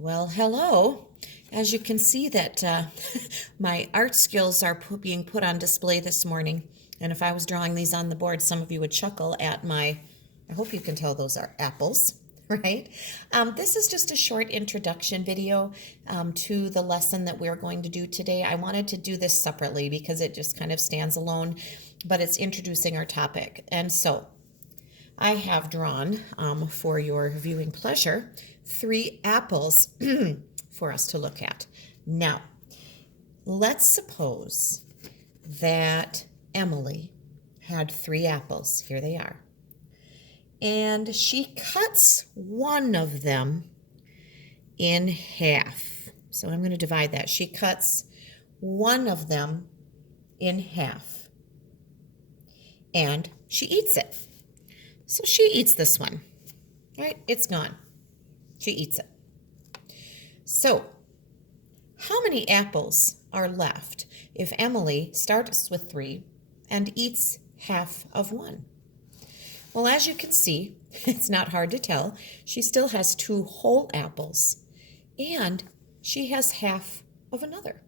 Well, hello. As you can see that my art skills are being put on display this morning. And if I was drawing these on the board, some of you would chuckle at I hope you can tell those are apples, right? This is just a short introduction video to the lesson that we're going to do today. I wanted to do this separately because it just kind of stands alone, but it's introducing our topic. And so I have drawn, for your viewing pleasure, 3 apples for us to look at. Now, let's suppose that Emily had 3 apples. Here they are. And she cuts one of them in half. So I'm going to divide that. She cuts one of them in half. And she eats it. So she eats this one, right? It's gone. She eats it. So how many apples are left if Emily starts with 3 and eats half of one? Well, as you can see, it's not hard to tell. She still has 2 whole apples, and she has half of another.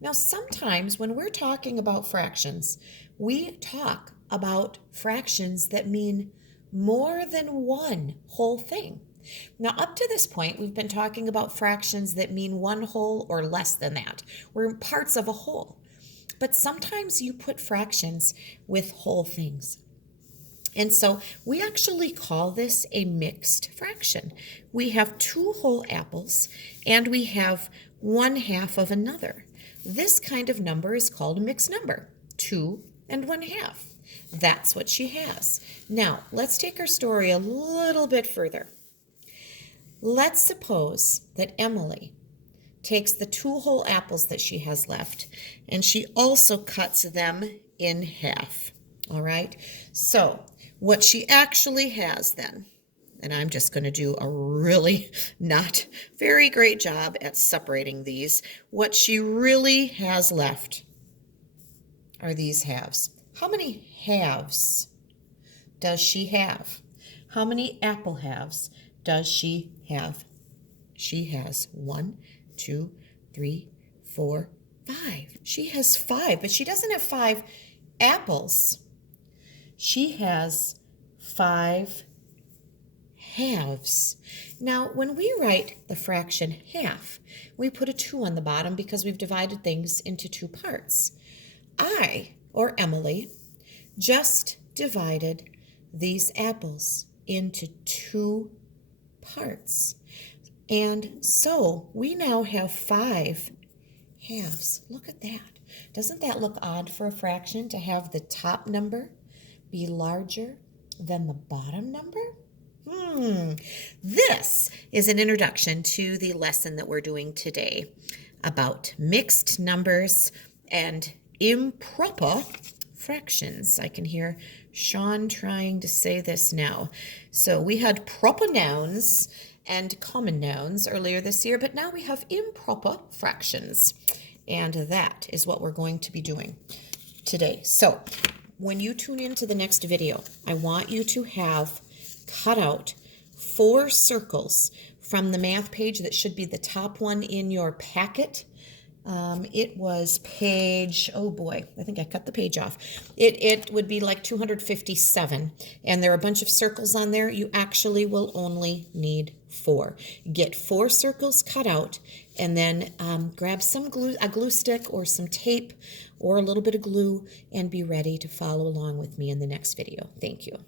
Now, sometimes when we're talking about fractions, we talk about fractions that mean more than one whole thing. Now, up to this point, we've been talking about fractions that mean one whole or less than that. We're parts of a whole. But sometimes you put fractions with whole things. And so we actually call this a mixed fraction. We have 2 whole apples and we have 1/2 of another. This kind of number is called a mixed number, 2 and 1/2. That's what she has. Now, let's take our story a little bit further. Let's suppose that Emily takes the 2 whole apples that she has left, and she also cuts them in half. All right? So, what she actually has then, and I'm just going to do a really not very great job at separating these, what she really has left are these halves. How many halves does she have? How many apple halves does she have? She has 1, 2, 3, 4, 5. She has 5, but she doesn't have 5 apples. She has 5 halves. Now, when we write the fraction half, we put a 2 on the bottom because we've divided things into 2 parts. Or Emily, just divided these apples into 2 parts. And so we now have 5 halves. Look at that. Doesn't that look odd for a fraction to have the top number be larger than the bottom number? This is an introduction to the lesson that we're doing today about mixed numbers and improper fractions. I can hear Sean trying to say this now. So we had proper nouns and common nouns earlier this year, but now we have improper fractions. And that is what we're going to be doing today. So when you tune into the next video, I want you to have cut out 4 circles from the math page that should be the top one in your packet. It was page, oh boy, I think I cut the page off. It would be like 257, and there are a bunch of circles on there. You actually will only need 4. Get 4 circles cut out, and then grab a glue stick or some tape or a little bit of glue, and be ready to follow along with me in the next video. Thank you.